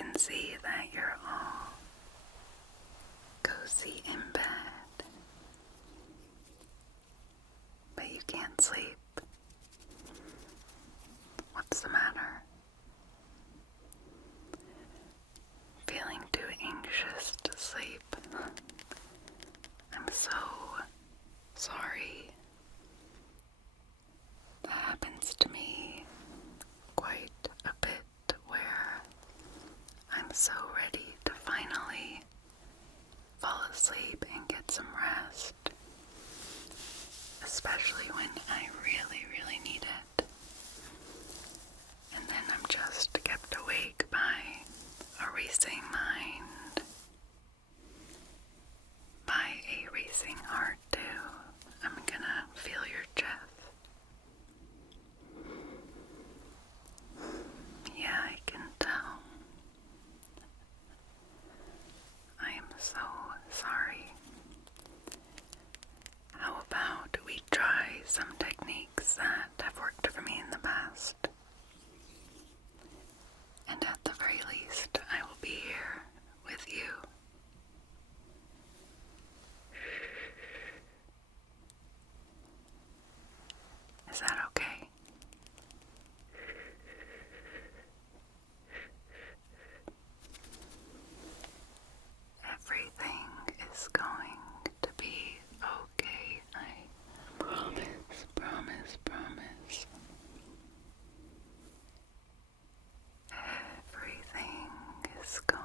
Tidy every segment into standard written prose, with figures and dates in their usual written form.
can see that you're all cozy in bed, but you can't sleep. What's the matter? Feeling too anxious to sleep? I'm so sorry. That happens to me quite a bit, where I'm so ready to finally fall asleep and get some rest, especially when I really, really need it. And then I'm just kept awake by a racing mind, by a racing heart too. I'm gonna feel your chest. Yeah, I can tell. I am so sorry. How about we try some techniques that have worked for me in the past? And at the very least, I will be here with you. Is that okay? Everything is going to be okay. I promise, promise, promise. Everything is going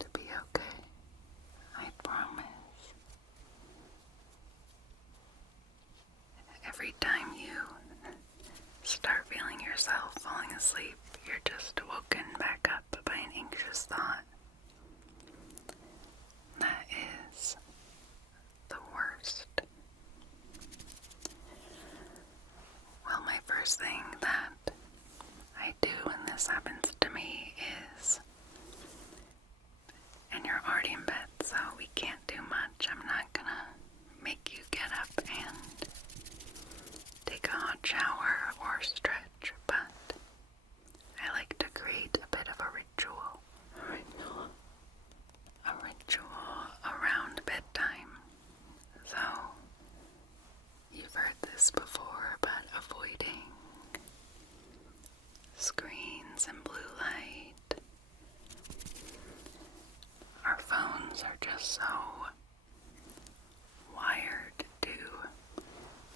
to be okay. I promise. Every time you start feeling yourself falling asleep, you're just woken back up by an anxious thought. That is the worst. Well, my first thing that I do when this happens to me is, and you're already in bed, so we can't do much. I'm not gonna make you get up and take a hot shower or stretch, but I like to create a bit of a ritual. A ritual around bedtime. So, you've heard this before, but avoiding screens and blue light. Our phones are just so wired to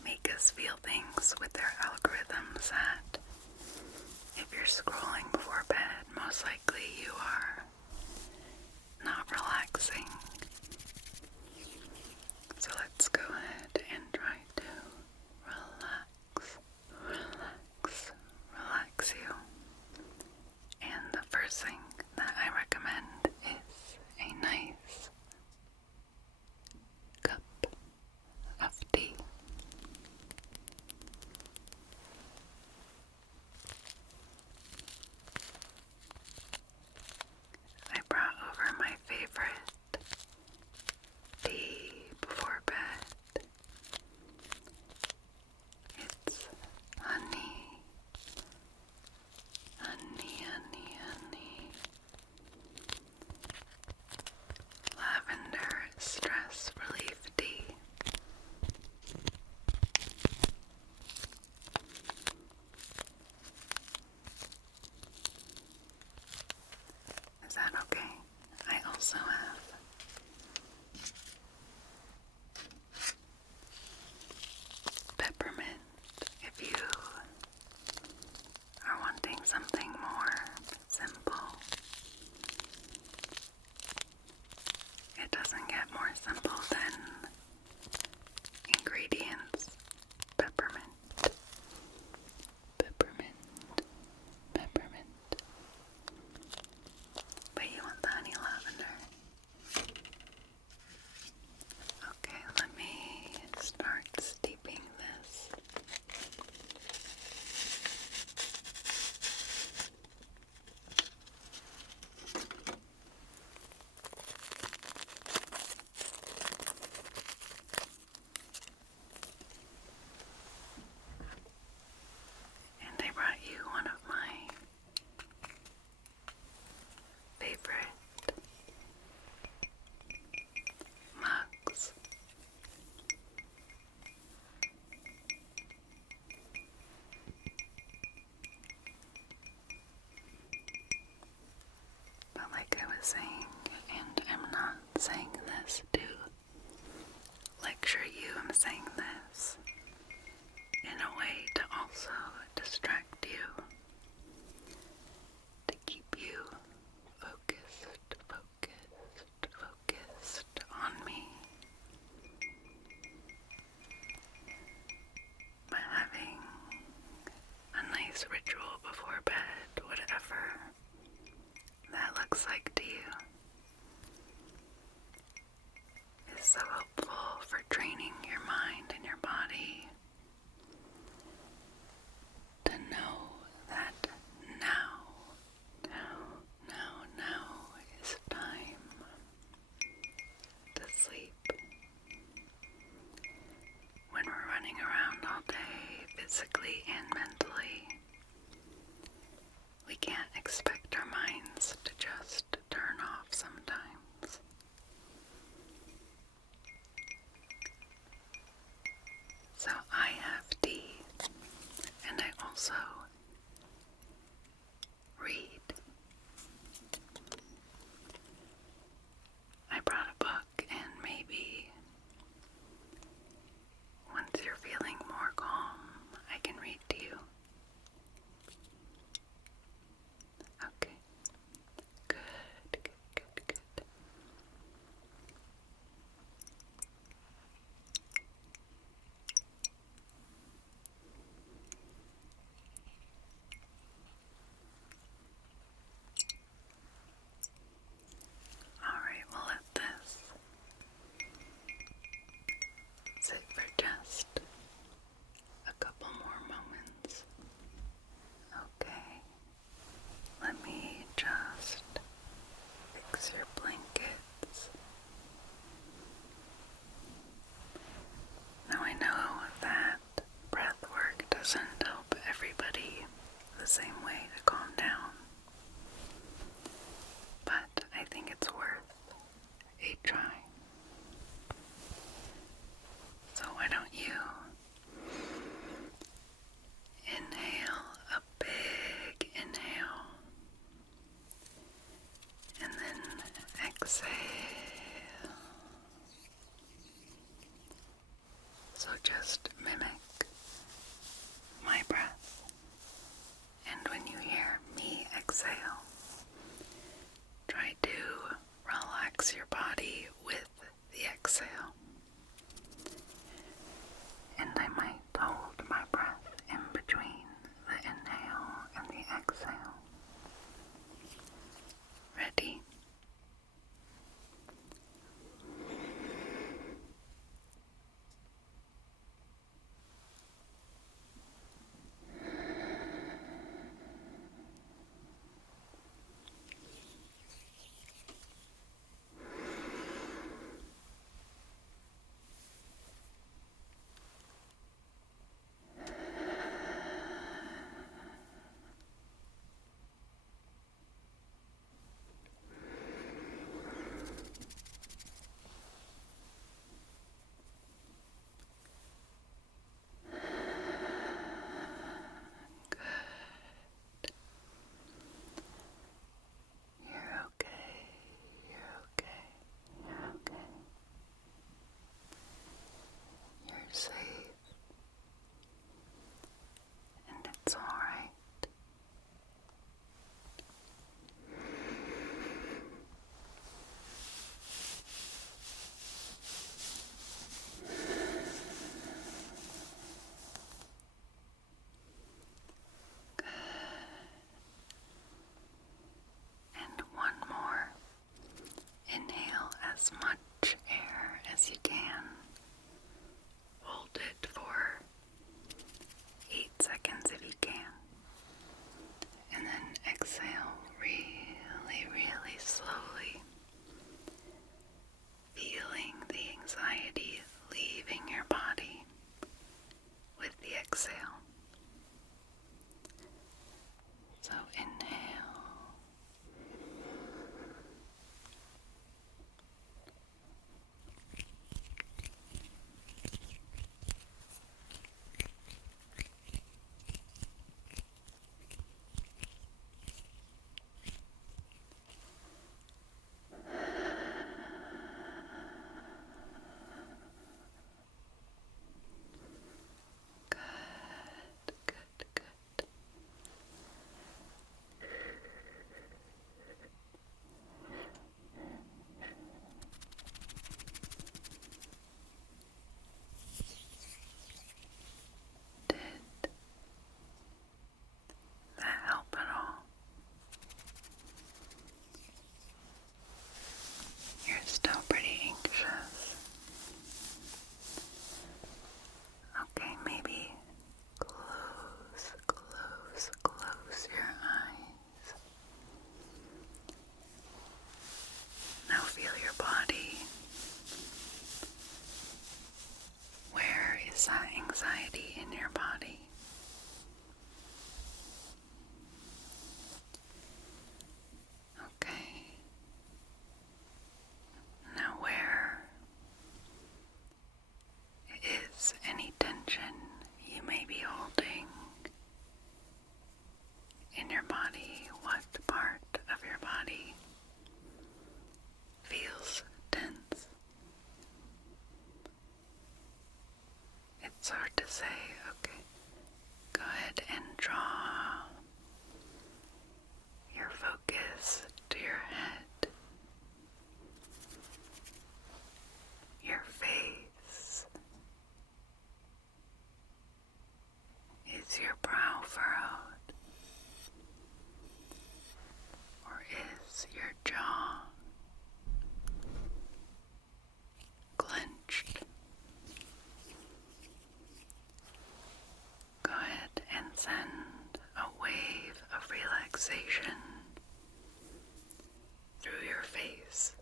make us feel things with their algorithms that if you're scrolling before bed, most likely you are not relaxing. So let's go ahead and try to relax you. And the first thing that I recommend is a nice cup of tea. you am saying this in a way to also distract you, to keep you focused on me. By having a nice ritual before bed, whatever that looks like to you, is so helpful for training your mind and your body to know that now is time to sleep. When we're running around all day, physically and mentally, we can't expect our minds to just turn off sometimes. So I have tea, and I also read. I brought a book, and maybe once you're feeling more calm, I can read to you. Okay. Good. Alright, we'll let this sit for just a couple more moments. Okay, let me just fix your blankets. Now I know that breath work doesn't help everybody the same way to calm down, but I think it's worth a try. So why don't you inhale a big inhale and then exhale. So just mimic my breath, and when you hear me exhale, try to relax your body with the exhale. And I might hold my breath in between the inhale and the exhale. Ready? release that anxiety in your body. Okay. Now where is any tension you may be holding in your body? What part of your body feels tense? It's hard to say. Okay. Go ahead and draw your focus to your head, your face. Is your brow furrowed? Or is your jaw clenched? Go ahead and send a wave of relaxation through your face.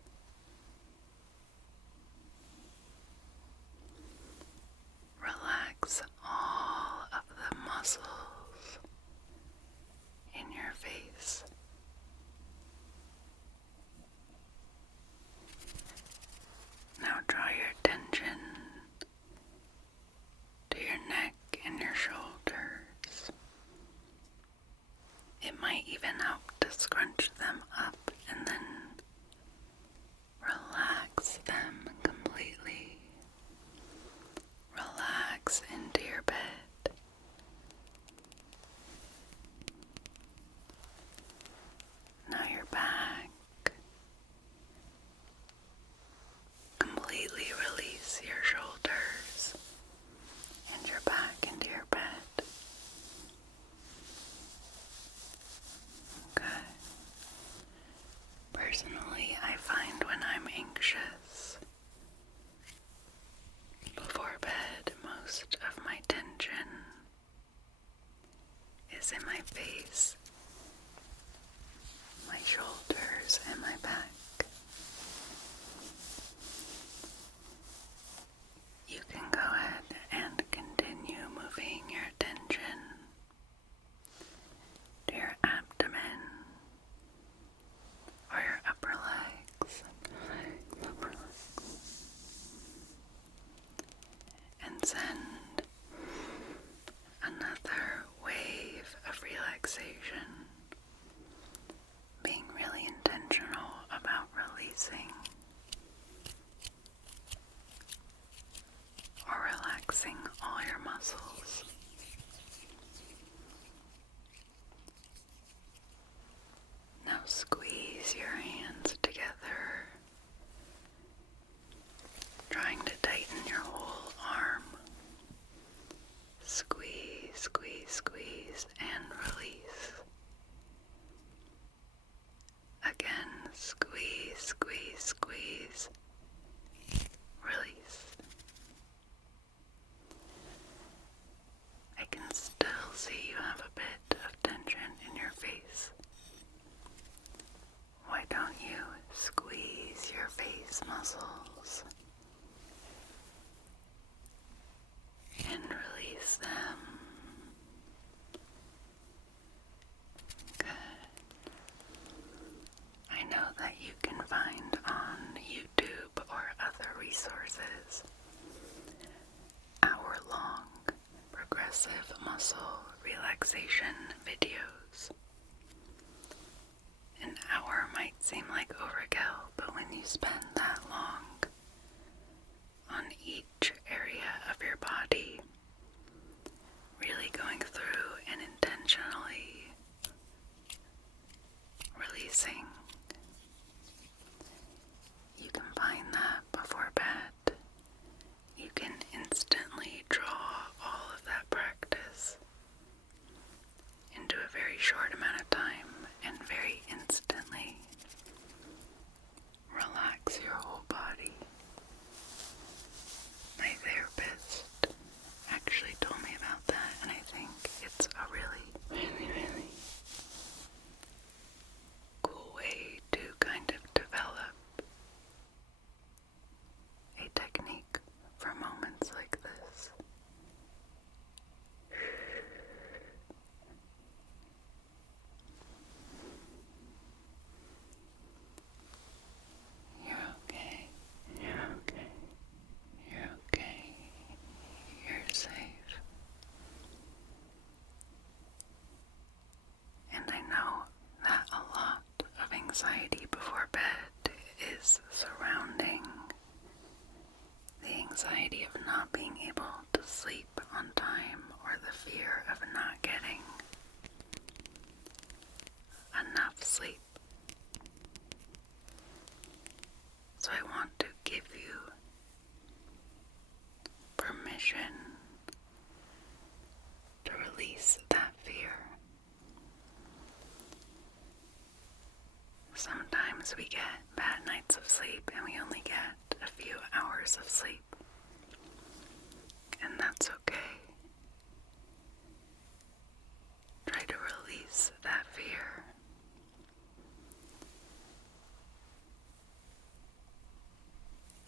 Relax all of the muscles in your face. Now draw your attention to your neck and your shoulders. It might even help to scrunch them up and then relax them completely. Relax into your bed. Now your back. Completely release your shoulders and your back into your bed. Okay. Personally, I find when I'm anxious before bed, most of my tension is in my face, my shoulders, and my back. You can go ahead and continue moving your attention to your abdomen or your upper legs, and send another wave of relaxation, being really intentional about releasing or relaxing all your muscles. Now squeeze your hands together, trying to tighten your whole arm. Squeeze, squeeze, squeeze, and release. Again, squeeze, squeeze, squeeze, release. I can still see you have a bit of tension in your face. Why don't you squeeze your face muscles and release them? Good. I know that you can find on YouTube or other resources hour-long progressive muscle relaxation videos. An hour might seem like overkill, but when you spend that long on each area of your body, really going through and intentionally releasing, you can find that before bed. You can instantly draw all of that practice into a very short amount of time and very instantly relax your whole body. release that fear. Sometimes we get bad nights of sleep and we only get a few hours of sleep. And that's okay. Try to release that fear.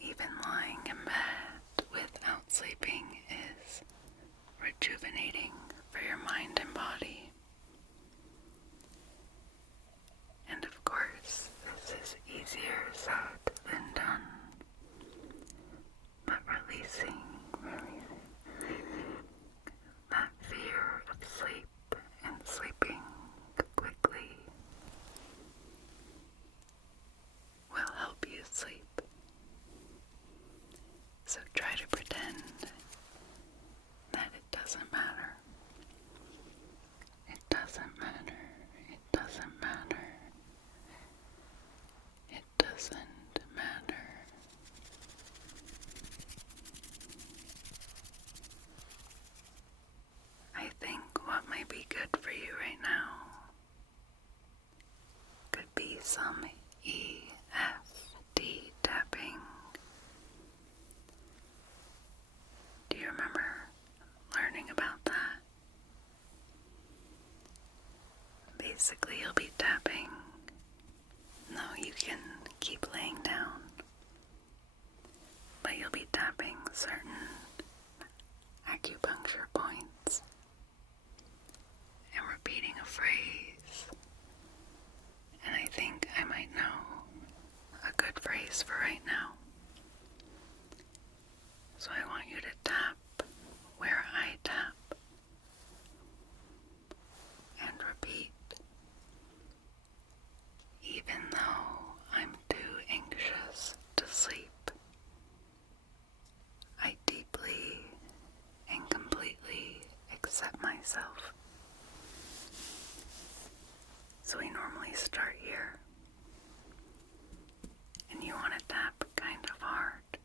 Even lying in bed without sleeping is rejuvenating for your mind and body. And of course, this is easier said than done. But releasing that fear of sleep and sleeping quickly will help you sleep. So try to pretend that it doesn't matter. It doesn't matter. It doesn't matter. It doesn't matter. I think what might be good for you right now could be some EFT tapping. Do you remember learning about that? Basically, you'll be tapping. No, you can keep laying down, but you'll be tapping certain acupuncture points and repeating a phrase. And I think I might know a good phrase for right now. So I want you to tap where I tap and repeat. Even though I'm too anxious to sleep, I deeply and completely accept myself. So we normally start here, and you want to tap kind of hard.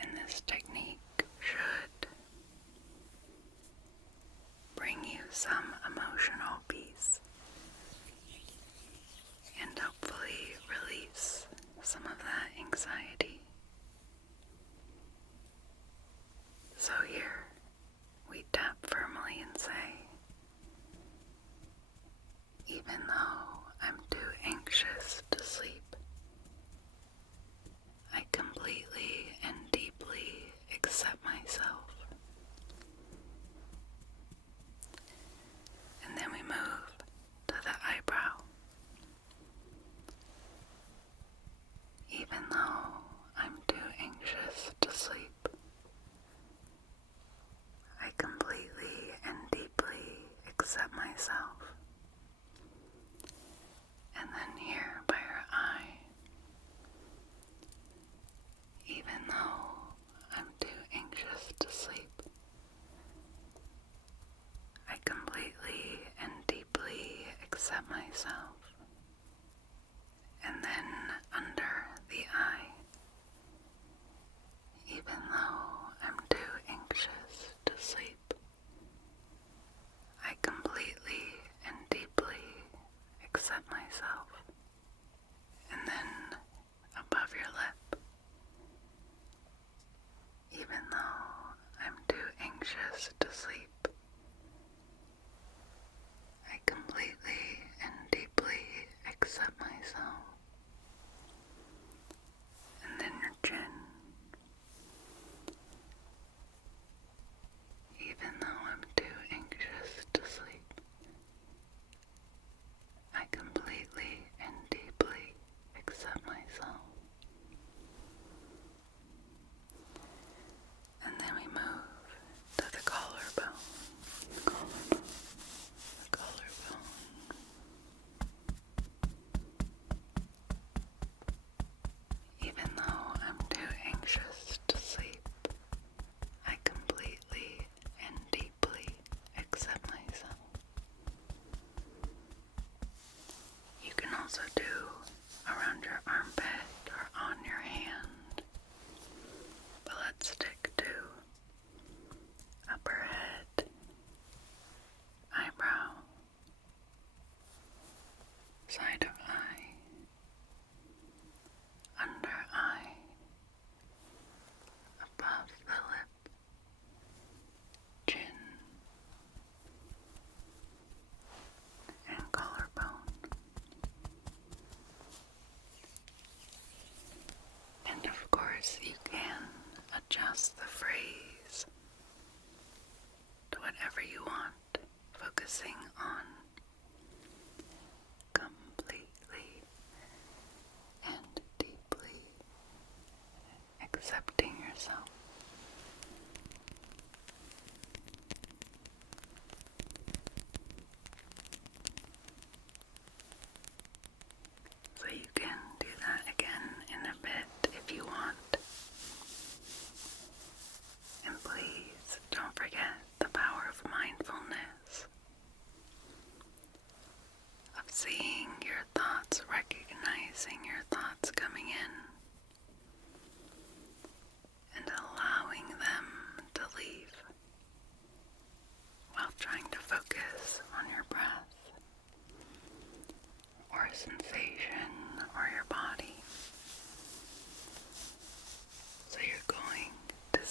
And this technique should bring you some emotional peace and hopefully release some of that anxiety. So here, we tap firmly and say, even though I'm too anxious to sleep, I completely and deeply accept myself. And then we move to the eyebrow. Even though I'm too anxious to sleep, I completely and deeply accept myself. And then here by your eye, even though I'm too anxious to sleep, I completely and deeply accept myself. And then under the eye, even though I'm too anxious to sleep, I completely and deeply accept myself. And then above your lip, even though I'm too anxious to sleep, I completely and deeply accept myself. And then your chin, even though I'm too anxious to sleep, I completely and deeply accept myself. And then we move to the collarbone.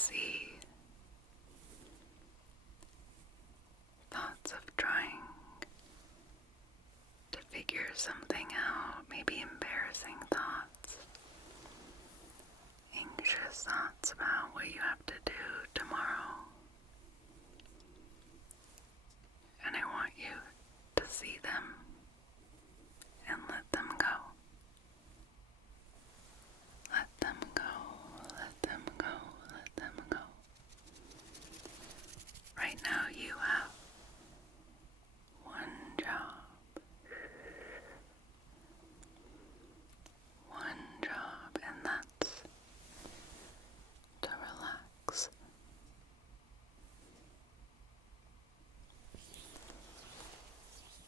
see thoughts of trying to figure something out, maybe embarrassing thoughts, anxious thoughts about what you have to do tomorrow. And I want you to see them and let them go. Let them go, let them go, let them go. Right now you have one job. One job, and that's to relax.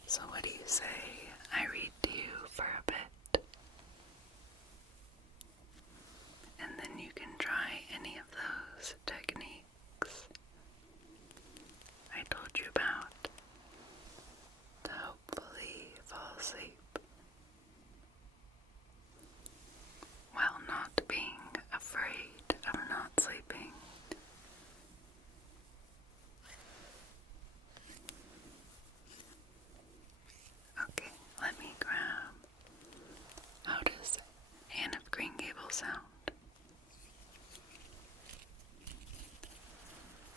So what do you say I read to you for a bit? And then you can try any of those techniques I told you about to hopefully fall asleep while not being afraid of not sleeping. Okay, let me grab. How does Anne of Green Gables sound?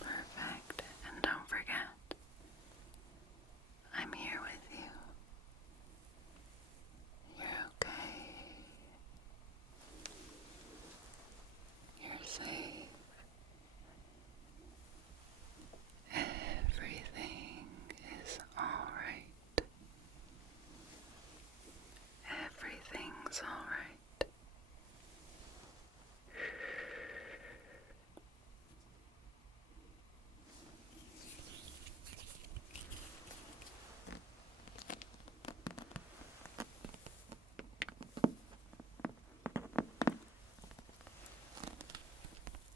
Perfect. And don't forget, I'm here with you. You're okay. You're safe. Everything is alright. Everything's alright.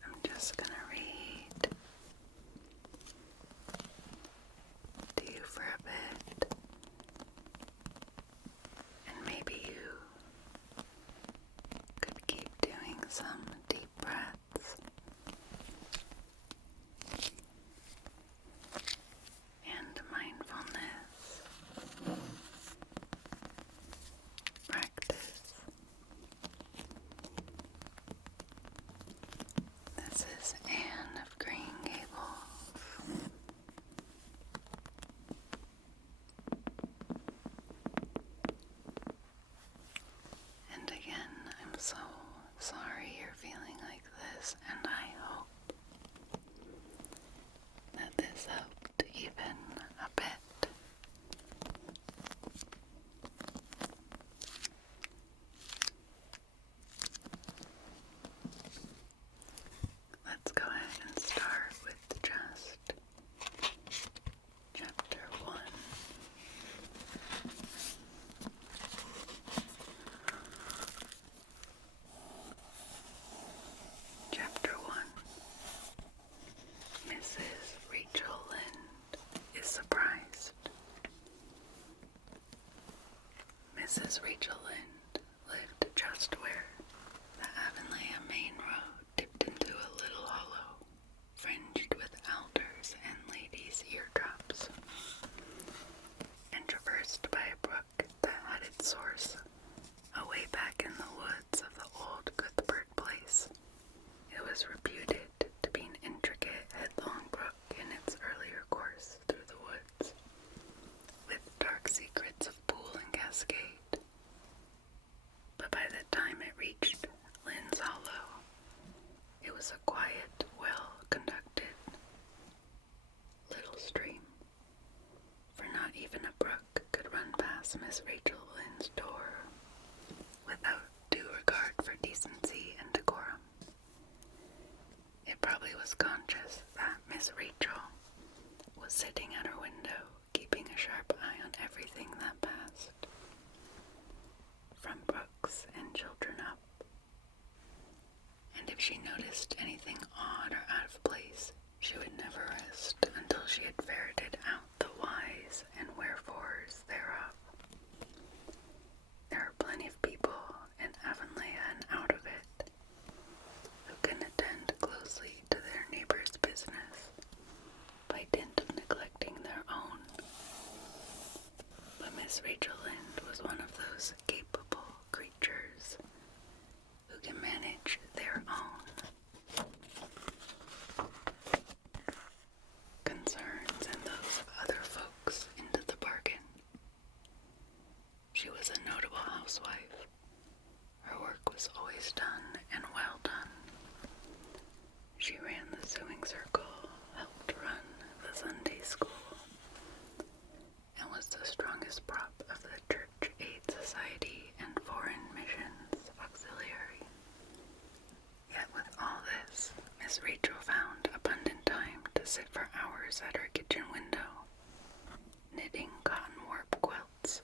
I'm just gonna read to you for a bit, and maybe you could keep doing some deep breaths and mindfulness practice. This is Anne of Green Gables. And again, I'm so sorry you're feeling like this, and I hope that this helped even a bit. Let's go ahead and start with just chapter 1. Chapter 1. Mrs. Rachel Lynde is surprised. Mrs. Rachel Lynde lived just where the Avonlea main road dipped into a little hollow, fringed with alders and ladies' eardrops, and traversed by a brook that had its source away back in the woods of the old Cuthbert place. It was reputed to be an intricate, headlong brook in its earlier course through the woods, with dark secrets of pool and cascade. But by the time it reached Lynn's Hollow, it was a quiet, well-conducted little stream, for not even a brook could run past Miss Rachel Lynde's door without due regard for decency and decorum. It probably was conscious that Miss Rachel was sitting at her window, keeping a sharp eye on everything that passed, from brooks and children up. And if she noticed anything odd or out of place, she would never rest until she had ferreted out the whys and wherefores thereof. There are plenty of people in Avonlea and out of it who can attend closely to their Miss Rachel Lynde was one of those capable creatures who can manage their own concerns and those of other folks into the bargain. She was a notable housewife. Her work was always done and well done. She ran the sewing circle, helped run the Sunday school, and was the strongest prop of the Church Aid Society and Foreign Missions Auxiliary. Yet with all this, Miss Rachel found abundant time to sit for hours at her kitchen window, knitting cotton warp quilts.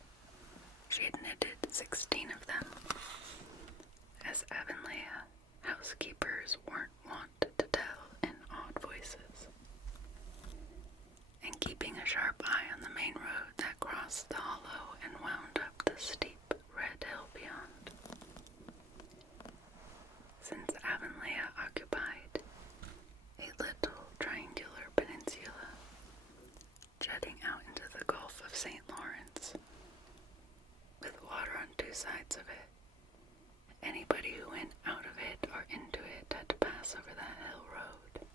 She had knitted 16 of them. As Avonlea, housekeepers weren't wont to tell in awed voices. And keeping a sharp eye on the main road that crossed the hollow and wound up the steep red hill beyond. Since Avonlea occupied a little triangular peninsula jutting out into the Gulf of St. Lawrence, with water on two sides of it, anybody who went out of it or into it had to pass over that hill road,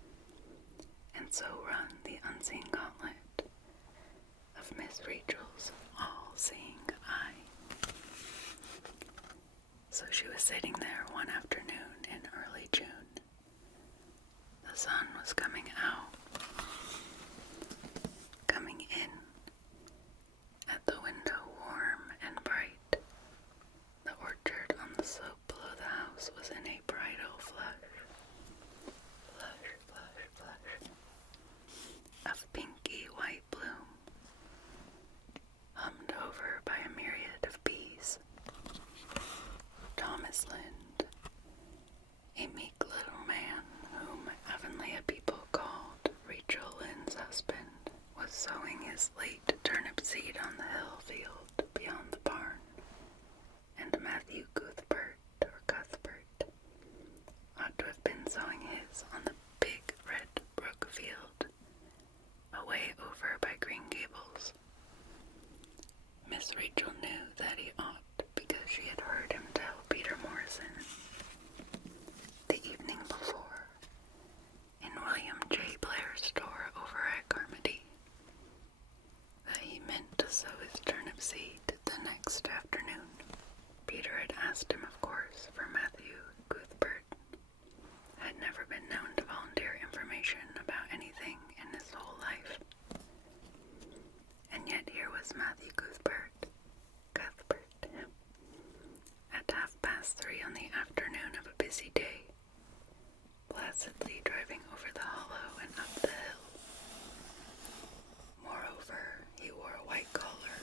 and so run the unseen gauntlet of Miss Rachel's all-seeing eye. So she was sitting there one afternoon in early June. The sun was coming out, coming in, at the window warm and bright. The orchard on the slope below the house was in a bridal flush. Flush, flush, flush of pinky white bloom, hummed over by a myriad of bees. Thomas Lynde, a meek little man whom Avonlea people called Rachel Lynde's husband, was sowing his late turnip seed on the hill field beyond the barn, and Matthew Cuthbert ought to have been sowing his on the big red brook field away over by Green Gables. Miss Rachel knew that he ought because she had heard him tell Peter Morrison the evening before in William J. Blair's store over at Carmody that he meant to sow his turnip seed the next afternoon. Peter had asked him, of course, for Matthew Cuthbert. Had never been known to volunteer information about anything in his whole life. And yet here was Matthew Cuthbert, at 3:30 on the afternoon of a busy day, placidly driving over the hollow and up the hill. Moreover, he wore a white collar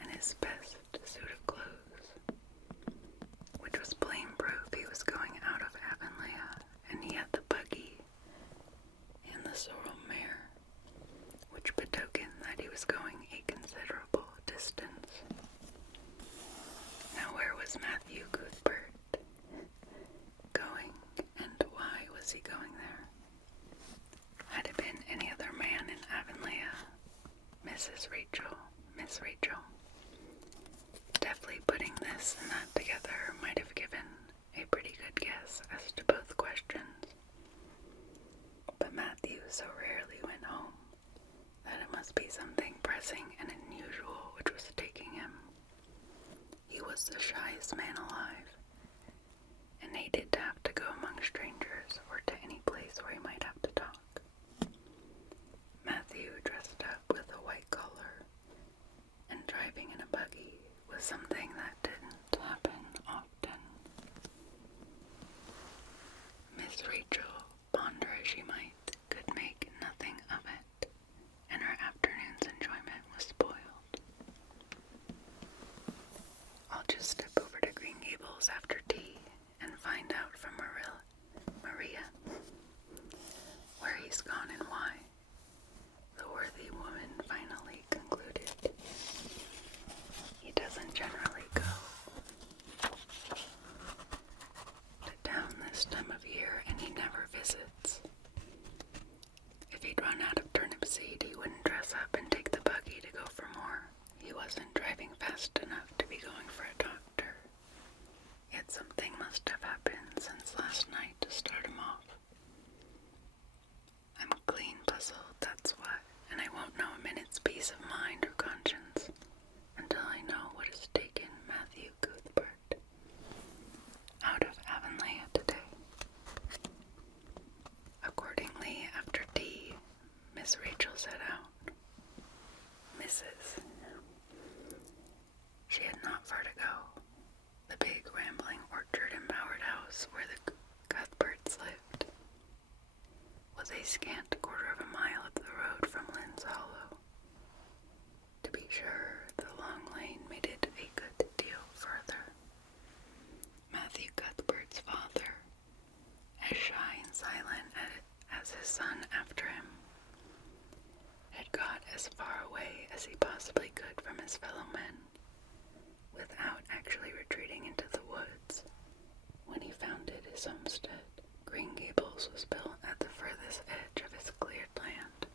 and his best suit of clothes, which was plain proof he was going out of Avonlea, and he had the buggy and the sorrel mare, which betokened that he was going a considerable distance. Now where was Matthew Cuthbert going, and why was he going there? Had it been any other man in Avonlea, Miss Rachel, deftly putting this and that together, might have given a pretty good guess as to both questions. But Matthew so rarely went home that it must be something pressing and unusual which was taking him. He was the shyest man alive, and hated to have to go among strangers or to any place where he might have to talk. Matthew, dressed up with a white collar and driving in a buggy, was something that didn't happen often. Miss Rachel, ponder as she might, could make nothing of it, and her afternoon's enjoyment was spoiled. I'll just step over to Green Gables fast enough to be going for a doctor. Yet something must have happened since last night to start him off. I'm clean puzzled, that's what, and I won't know a minute's peace of mind or conscience until I know what has taken Matthew Cuthbert out of Avonlea today. Accordingly, after tea, Miss Rachel set out. Mrs. She had not far to go. The big, rambling, orchard-embowered house where the Cuthberts lived was a scant quarter of a mile up the road from Lynn's Hollow. To be sure, the long lane made it a good deal further. Matthew Cuthbert's father, as shy and silent as his son after him, had got as far away as he possibly could from his fellow men, without actually retreating into the woods. When he founded his homestead, Green Gables was built at the furthest edge of his cleared land,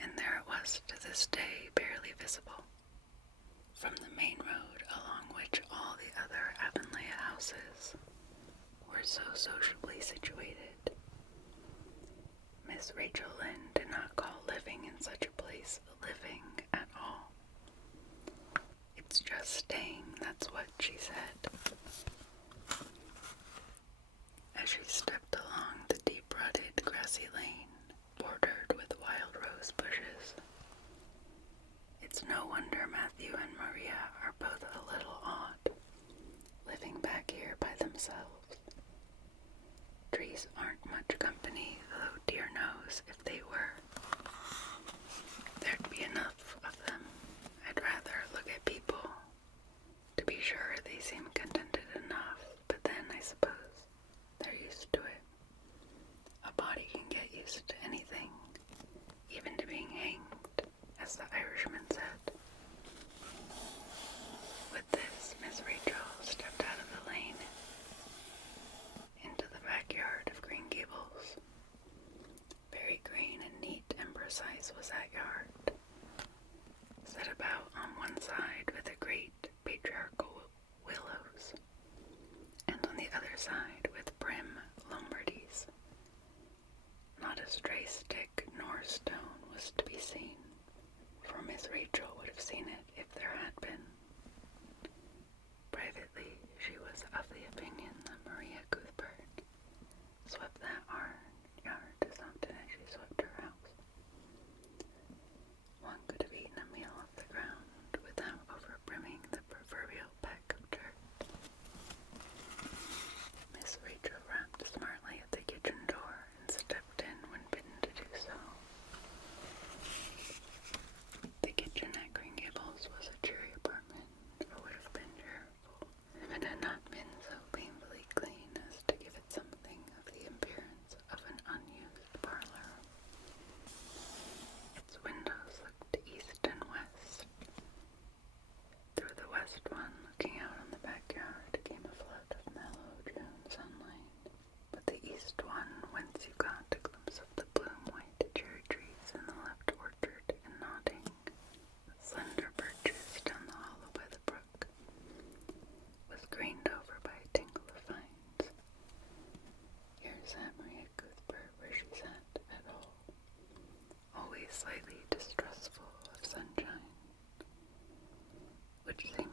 and there it was to this day barely visible from the main road along which all the other Avonlea houses were so sociably situated. Miss Rachel Lynn did not call living in such a place living at all. It's just staying, that's what she said, as she stepped along the deep-rutted grassy lane bordered with wild rose bushes. It's no wonder Matthew and Maria are both a little odd, living back here by themselves. Trees aren't much company, though dear knows if they were, there'd be enough of them. I'd rather look at people. To be sure, they seem contented enough, but then I suppose they're used to it. A body can get used to anything, even to being hanged, as the Irishman said. With this, Miss Rachel stepped out of the lane into the backyard of Green Gables. Very green and neat and precise was that yard, set about on one side with a great patriarchal willows, and on the other side with prim Lombardies. Not a stray stick nor stone was to be seen, for Miss Rachel would have seen it if there had been. Privately, she was of the opinion that Maria Cuthbert swept that yard as often as she swept her house. One could have eaten a meal off the ground without overbrimming the proverbial peck of dirt. Miss Rachel rapped smartly at the kitchen door and stepped in when bidden to do so. The kitchen at Green Gables was a cheery apartment, or would have been cheerful if it had not been so painfully clean as to give it something of the appearance of an unused parlor. Its windows looked east and west. Through the west one, looking out on the backyard, came a flood of mellow June sunlight, but the east one, whence you got a glimpse of the bloom-white cherry trees in the left orchard and nodding, slender birches down the hollow by the brook, was greened over by a tangle of vines. Here sat Maria Cuthbert where she sat at all, always slightly distrustful of sunshine, which seemed